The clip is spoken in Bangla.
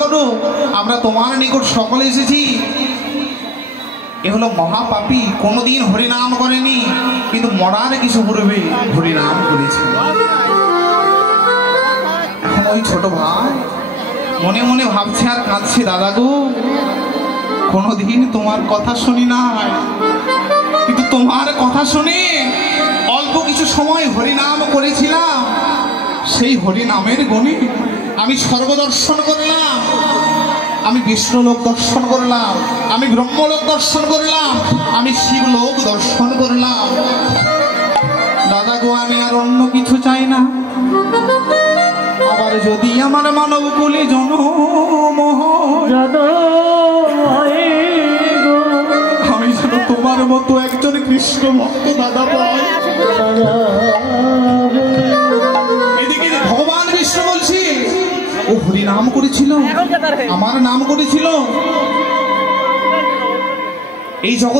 করো, আমরা তোমার নিকট সকলে এসেছি। এ হলো মহাপাপী, কোনোদিন হরিনাম করেনি, কিন্তু মরার কিছু পূর্বে হরিনাম করেছে। এখন ওই ছোট ভাই মনে মনে ভাবছে আর কাঁদছে, দাদা গো কোনোদিন তোমার কথা শুনি নাই, কিন্তু তোমার কথা শুনে অল্প কিছু সময় হরিনাম করেছিলাম। সেই হরিনামের গুণে আমি স্বর্গ দর্শন করলাম, আমি বিষ্ণুলোক দর্শন করলাম, আমি ব্রহ্মলোক দর্শন করলাম, আমি শিবলোক দর্শন করলাম। দাদা গো আমি আর অন্য কিছু চাই না। আবার যদি আমার মানব কুলে জন্ম আমি যেন তোমার মতো একজন কৃষ্ণ ভক্ত দাদা পাই। এদিকে ভগবান বিষ্ণু বলছি, ও হরি নাম করেছিল, আমার নাম করেছিল, এই জগৎ